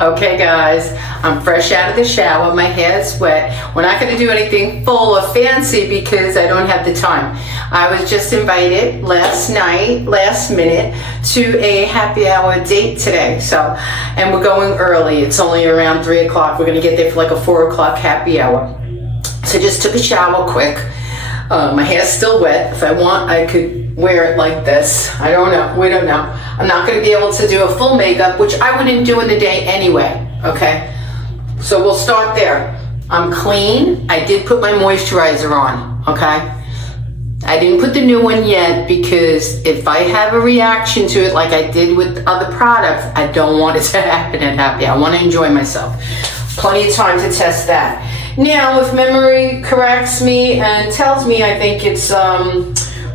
Okay guys, I'm fresh out of the shower, my hair's wet. We're not going to do anything full or fancy because I don't have the time. I was just invited last night, last minute, to a happy hour date today. And we're going early. It's only around 3 o'clock. We're going to get there for like a 4 o'clock happy hour. So just took a shower quick. My hair's still wet. If I want, I could wear it like this. I don't know. We don't know. I'm not going to be able to do a full makeup, which I wouldn't do in the day anyway. Okay? So we'll start there. I'm clean. I did put my moisturizer on. Okay? I didn't put the new one yet because if I have a reaction to it like I did with other products, I don't want it to happen at happy. I want to enjoy myself. Plenty of time to test that. Now, if memory corrects me and tells me, I think it's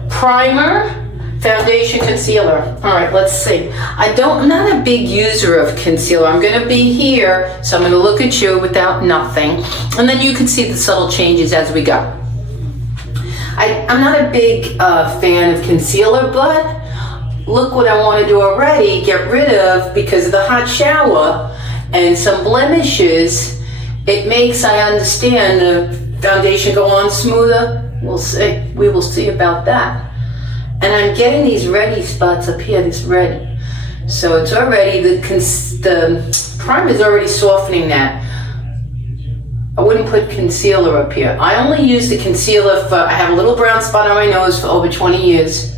primer, foundation, concealer. All right, let's see. I'm not a big user of concealer. I'm going to be here, so I'm going to look at you without nothing, and then you can see the subtle changes as we go. I'm not a big fan of concealer, but look what I want to do already. Get rid of, because of the hot shower and some blemishes. It makes, I understand, the foundation go on smoother. We'll see. We will see about that. And I'm getting these reddy spots up here, this red. So it's already, the primer is already softening that. I wouldn't put concealer up here. I only use the concealer for, I have a little brown spot on my nose for over 20 years.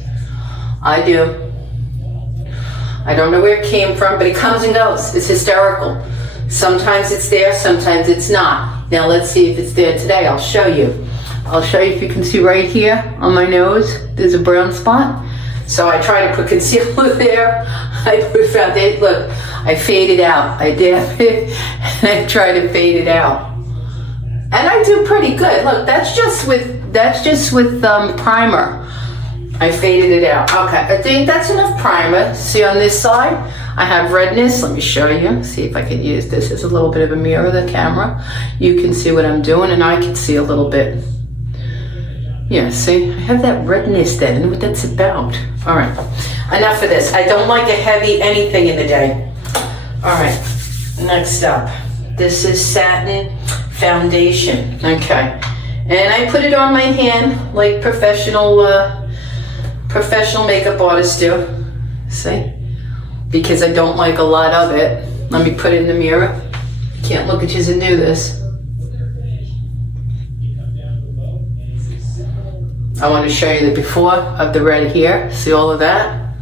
I do. I don't know where it came from, but it comes and goes. It's hysterical. Sometimes it's there, sometimes it's not. Now let's see if it's there today. I'll show you. I'll show you if you can see right here on my nose. There's a brown spot. So I try to put concealer there. I put foundation. Look, I fade it out. I dab it and I try to fade it out. And I do pretty good. Look, that's just with primer. I faded it out. Okay, I think that's enough primer. See on this side? I have redness. Let me show you. See if I can use this as a little bit of a mirror, the camera. You can see what I'm doing, and I can see a little bit. Yeah, see? I have that redness there. I don't know what that's about. All right. Enough of this. I don't like a heavy anything in the day. All right. Next up. This is satin foundation. Okay. And I put it on my hand like professional makeup artists do. See? Because I don't like a lot of it. Let me put it in the mirror. Can't look at you and do this. I want to show you the before of the red here. See all of that?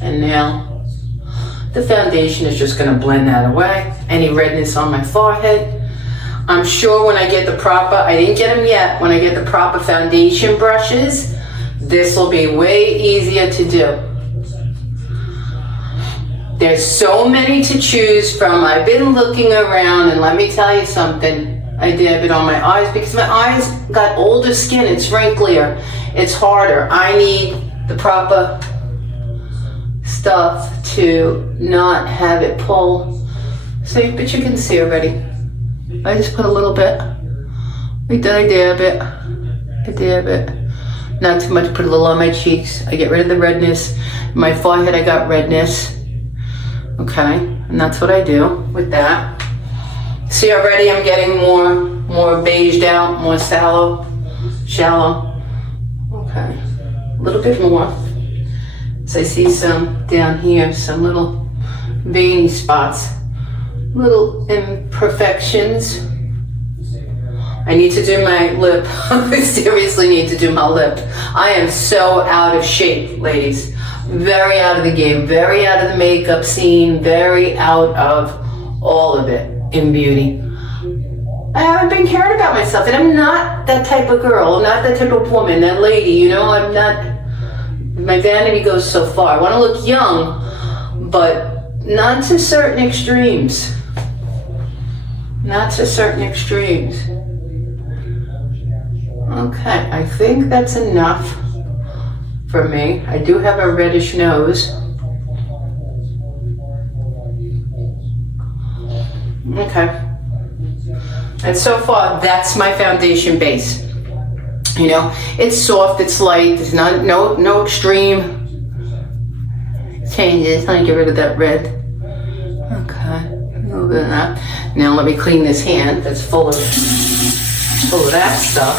And now the foundation is just going to blend that away. Any redness on my forehead. I'm sure when I get the proper, I didn't get them yet, when I get the proper foundation brushes, this will be way easier to do. There's so many to choose from. I've been looking around, and let me tell you something. I dab it on my eyes because my eyes got older skin. It's wrinklier. It's harder. I need the proper stuff to not have it pull. See, but you can see already. I just put a little bit. I dab it. I dab it. Not too much. Put a little on my cheeks. I get rid of the redness. My forehead, I got redness. Okay, and that's what I do with that. See, already I'm getting more beiged out, more shallow. Okay, a little bit more. So I see some down here, some little veiny spots, little imperfections. I need to do my lip. I seriously need to do my lip. I am so out of shape, ladies. Very out of the game, very out of the makeup scene, very out of all of it in beauty. I haven't been caring about myself, and I'm not that type of girl, not that type of woman, that lady, you know, I'm not, my vanity goes so far. I want to look young, but not to certain extremes. Not to certain extremes. Okay, I think that's enough for me. I do have a reddish nose. Okay. And so far, that's my foundation base. You know, it's soft, it's light, there's no extreme changes. Let me get rid of that red. Okay. bit of that. Now let me clean this hand that's full of that stuff.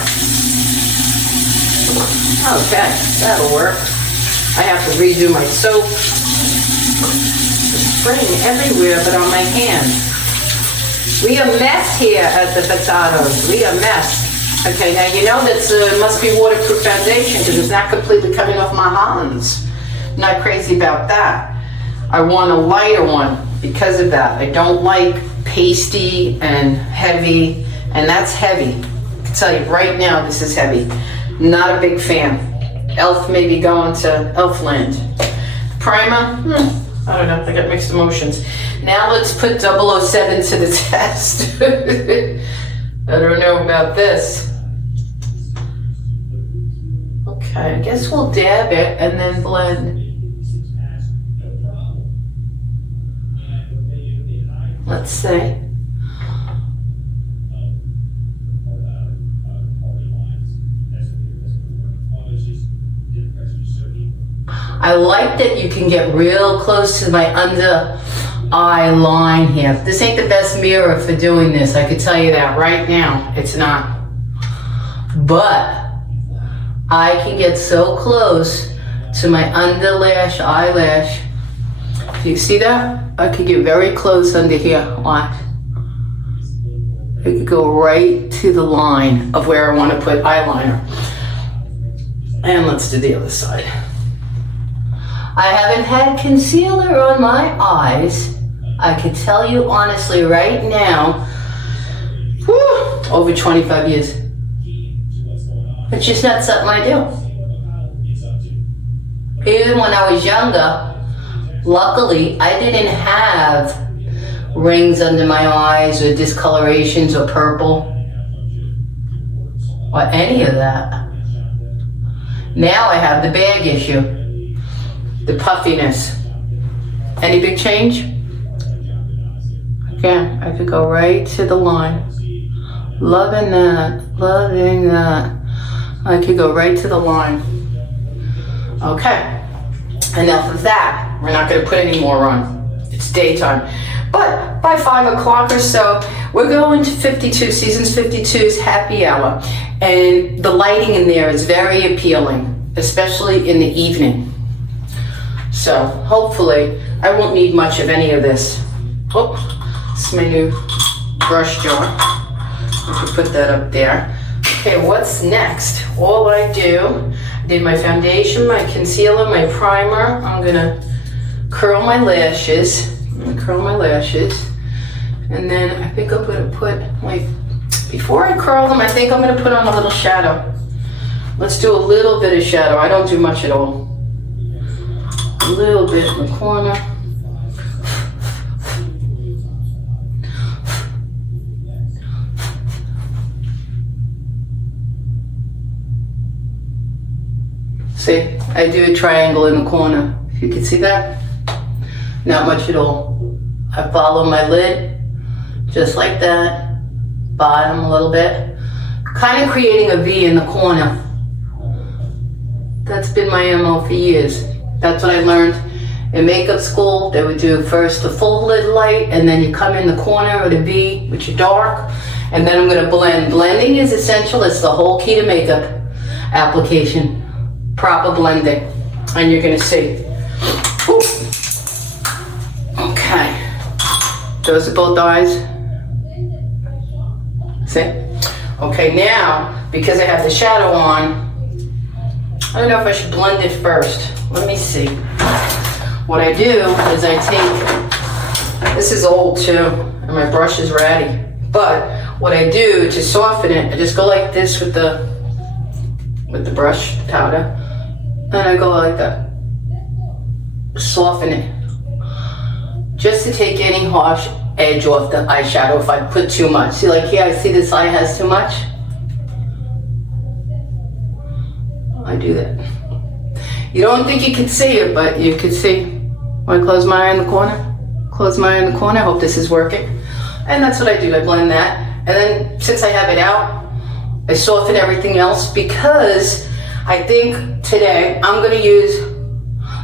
Okay, that'll work. I have to redo my soap. It's spraying everywhere but on my hand. We a mess here at the Potatoes. We a mess. Okay, now you know that must be waterproof foundation because it's not completely coming off my hands. I'm not crazy about that. I want a lighter one because of that. I don't like pasty and heavy, and that's heavy. I can tell you right now this is heavy. Not a big fan. Elf may be going to Elfland. Primer, I don't know, I got mixed emotions. Now let's put 007 to the test. I don't know about this. Okay, I guess we'll dab it and then blend. Let's see. I like that you can get real close to my under eye line here. This ain't the best mirror for doing this, I could tell you that right now. It's not. But I can get so close to my underlash, eyelash. Do you see that? I could get very close under here. Watch. I could go right to the line of where I want to put eyeliner. And let's do the other side. I haven't had concealer on my eyes. I can tell you honestly right now, over 25 years. It's just not something I do. Even when I was younger, luckily I didn't have rings under my eyes or discolorations or purple or any of that. Now I have the bag issue, the puffiness. Any big change? Again, I could go right to the line. Loving that, loving that. I could go right to the line. Okay, enough of that. We're not gonna put any more on. It's daytime. But by 5 o'clock or so, we're going to 52, Seasons 52's happy hour. And the lighting in there is very appealing, especially in the evening. So hopefully, I won't need much of any of this. Oh, this is my new brush jar. I can put that up there. Okay, what's next? All I did my foundation, my concealer, my primer. I'm gonna curl my lashes. And then I think I'm gonna put, before I curl them, I think I'm gonna put on a little shadow. Let's do a little bit of shadow. I don't do much at all. A little bit in the corner. See, I do a triangle in the corner. If you can see that. Not much at all. I follow my lid, just like that. Bottom a little bit. Kind of creating a V in the corner. That's been my MO for years. That's what I learned in makeup school. They would do first the full lid light, and then you come in the corner of the V, which is dark, and then I'm gonna blend. Blending is essential. It's the whole key to makeup application. Proper blending, and you're gonna see. Ooh. Okay, those are both eyes. See? Okay, now, because I have the shadow on, I don't know if I should blend it first. Let me see. What I do is I take, this is old too, and my brush is ratty, but what I do to soften it, I just go like this with the brush, powder, and I go like that. Soften it. Just to take any harsh edge off the eyeshadow if I put too much. See, like here, I see this eye has too much. I do that. You don't think you can see it, but you can see. Want to close my eye in the corner? Close my eye in the corner. I hope this is working. And that's what I do. I blend that. And then since I have it out, I soften everything else because I think today I'm going to use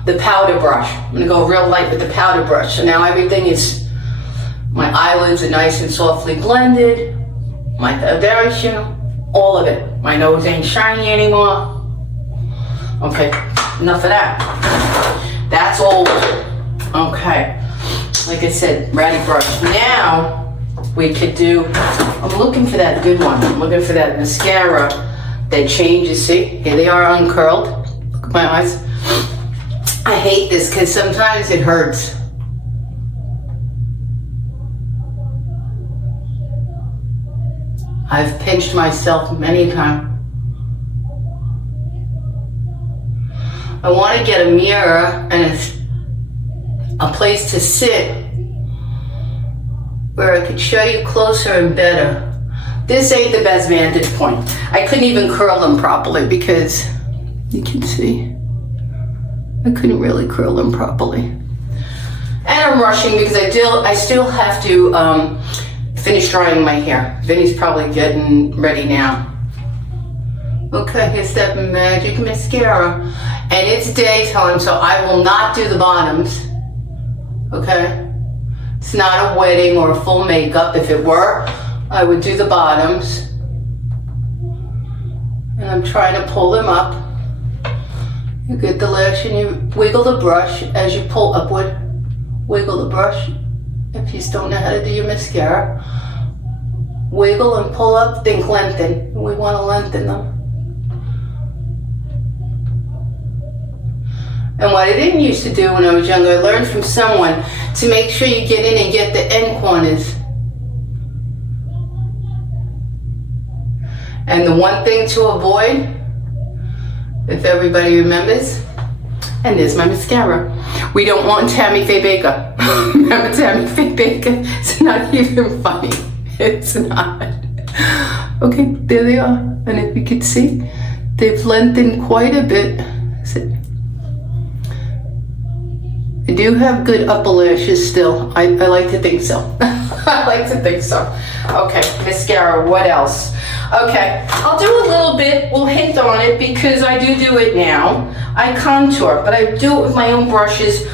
the powder brush. I'm going to go real light with the powder brush. So now everything is My eyelids are nice and softly blended. My foundation, all of it. My nose ain't shiny anymore. Okay, enough of that. That's old. Okay, like I said, ratty brush. Now, we could do, I'm looking for that good one. I'm looking for that mascara that changes, see? Here they are uncurled. Look at my eyes. I hate this because sometimes it hurts. I've pinched myself many times. I want to get a mirror and a place to sit where I could show you closer and better. This ain't the best vantage point. I couldn't even curl them properly because you can see I couldn't really curl them properly. And I'm rushing because I still have to finish drying my hair. Vinny's probably getting ready now. Okay, here's that magic mascara. And it's daytime, so I will not do the bottoms. Okay? It's not a wedding or a full makeup. If it were, I would do the bottoms. And I'm trying to pull them up. You get the lash and you wiggle the brush as you pull upward. Wiggle the brush. If you don't know how to do your mascara. Wiggle and pull up, think lengthen. We want to lengthen them. And what I didn't used to do when I was younger, I learned from someone to make sure you get in and get the end corners. And the one thing to avoid, if everybody remembers, and there's my mascara. We don't want Tammy Faye Baker. Remember Tammy Faye Baker? It's not even funny. It's not. Okay, there they are. And if you can see, they've lengthened quite a bit. I do have good upper lashes still. I like to think so. I like to think so. Okay, mascara, what else? Okay, I'll do a little bit, we'll hint on it because I do it now. I contour, but I do it with my own brushes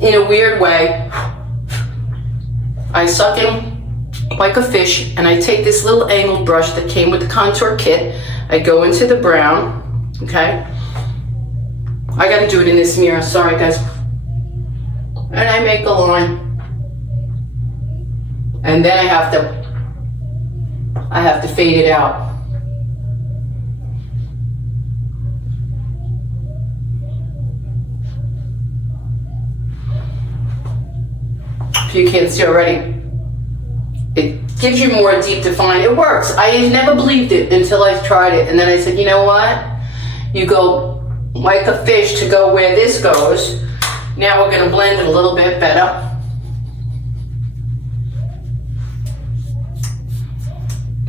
in a weird way. I suck in like a fish and I take this little angled brush that came with the contour kit. I go into the brown, okay? I gotta do it in this mirror, sorry guys. And I make a line. And then I have to fade it out. If you can't see already, it gives you more deep define. It works. I never believed it until I tried it. And then I said, you know what? You go like a fish to go where this goes. Now we're gonna blend it a little bit better.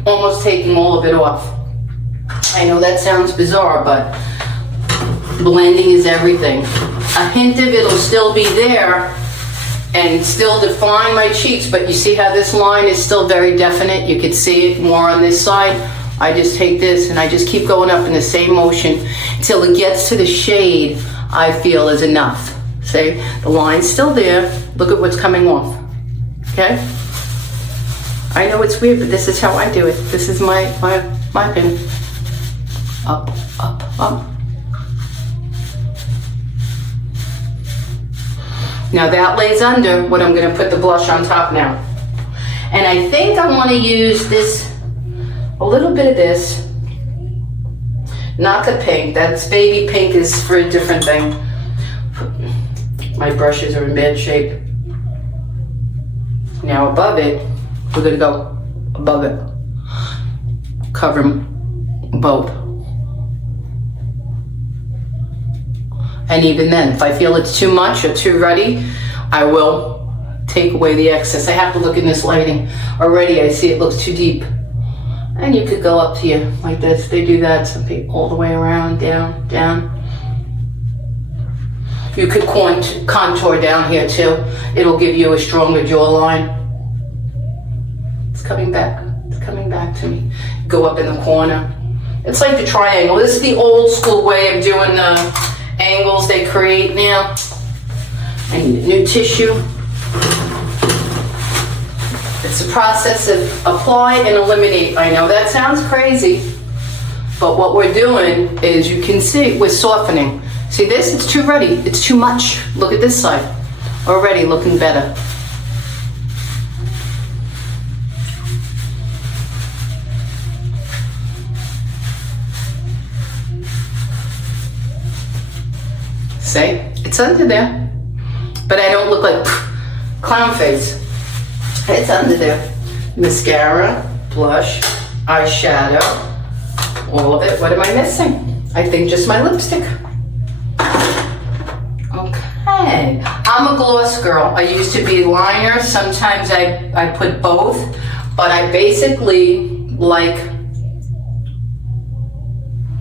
Almost taking all of it off. I know that sounds bizarre, but blending is everything. A hint of it'll still be there and still define my cheeks, but you see how this line is still very definite? You can see it more on this side. I just take this and I just keep going up in the same motion until it gets to the shade I feel is enough. See, the line's still there. Look at what's coming off, okay? I know it's weird, but this is how I do it. This is my opinion. Up, up, up. Now that lays under what I'm gonna put the blush on top now. And I think I wanna use this, a little bit of this, not the pink, that's baby pink is for a different thing. My brushes are in bad shape. Now above it, we're gonna go above it. Cover them both. And even then, if I feel it's too much or too ruddy, I will take away the excess. I have to look in this lighting. Already I see it looks too deep. And you could go up to you like this. They do that, some people all the way around, down, down. You could contour down here too. It'll give you a stronger jawline. It's coming back to me. Go up in the corner. It's like the triangle. This is the old school way of doing the angles they create now. I need a new tissue. It's a process of apply and eliminate. I know that sounds crazy, but what we're doing is, you can see, we're softening. See this? It's too ready. It's too much. Look at this side. Already looking better. See? It's under there. But I don't look like clown face. It's under there. Mascara, blush, eyeshadow, all of it. What am I missing? I think just my lipstick. Okay. I'm a gloss girl. I used to be liner. Sometimes I put both. But I basically like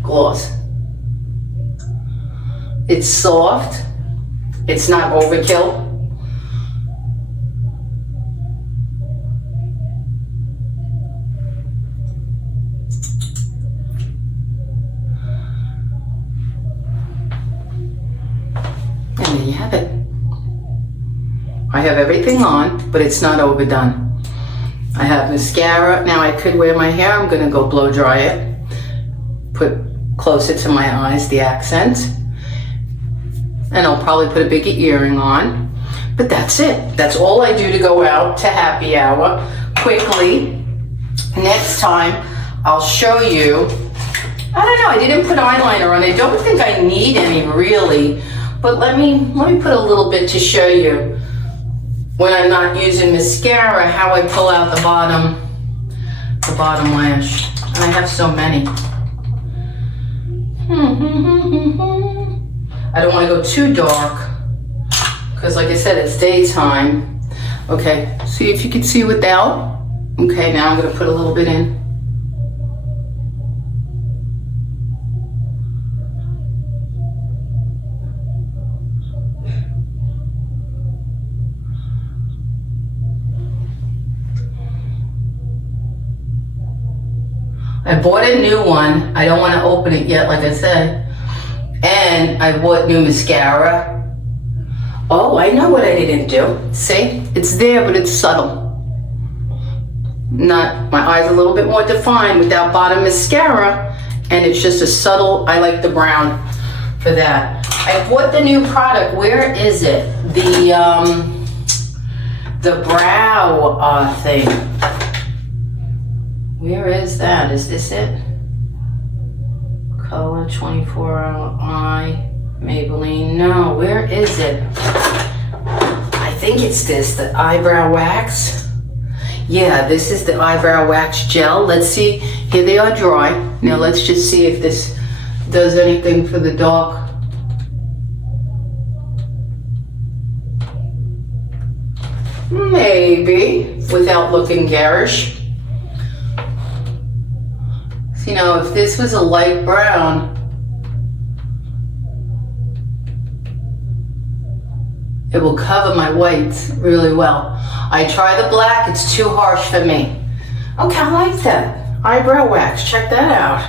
gloss. It's soft. It's not overkill. And there you have it. I have everything on, but it's not overdone. I have mascara. Now I could wear my hair. I'm gonna go blow dry it. Put closer to my eyes the accent. And I'll probably put a bigger earring on. But that's it. That's all I do to go out to happy hour quickly. Next time I'll show you. I don't know, I didn't put eyeliner on. I don't think I need any really. But let me put a little bit to show you when I'm not using mascara, how I pull out the bottom lash. And I have so many. I don't want to go too dark because, like I said, it's daytime. Okay, see if you can see without. Okay, now I'm going to put a little bit in. I bought a new one. I don't want to open it yet, like I said. And I bought new mascara. Oh, I know what I didn't do. See? It's there, but it's subtle. My eyes a little bit more defined without bottom mascara. And it's just a subtle, I like the brown for that. I bought the new product. Where is it? The brow thing. Where is that? Is this it? Color 24-hour eye, Maybelline. No, where is it? I think it's this, the eyebrow wax. Yeah, this is the eyebrow wax gel. Let's see. Here they are dry. Now let's just see if this does anything for the dark. Maybe, without looking garish. You know, if this was a light brown, it will cover my whites really well. I try the black, it's too harsh for me. Okay, I like that. Eyebrow wax, check that out.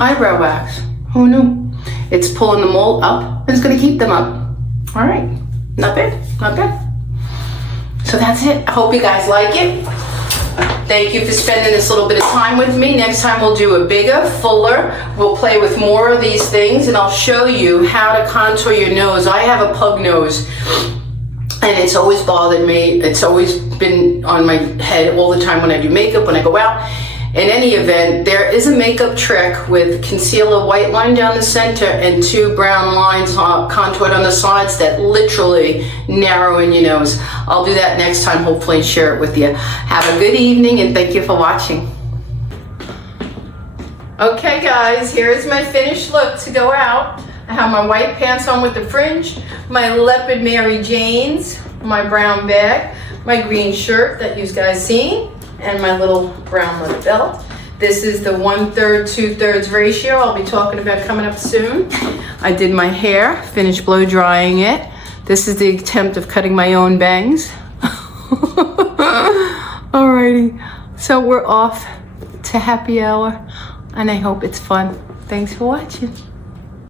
Eyebrow wax, who knew? It's pulling them all up, and it's gonna keep them up. All right, not bad, not bad. So that's it. I hope you guys like it. Thank you for spending this little bit of time with me. Next time we'll do a bigger, fuller. We'll play with more of these things and I'll show you how to contour your nose. I have a pug nose and it's always bothered me. It's always been on my head all the time when I do makeup, when I go out. In any event, there is a makeup trick with concealer, white line down the center and 2 brown lines contoured on the sides that literally narrow in your nose. I'll do that next time, hopefully, and share it with you. Have a good evening and thank you for watching. Okay guys, here's my finished look to go out. I have my white pants on with the fringe, my leopard Mary Janes, my brown bag, my green shirt that you guys seen, and my little brown leather belt. This is the 1/3, 2/3 ratio I'll be talking about coming up soon. I did my hair, finished blow drying it. This is the attempt of cutting my own bangs. Alrighty, so we're off to happy hour and I hope it's fun. Thanks for watching.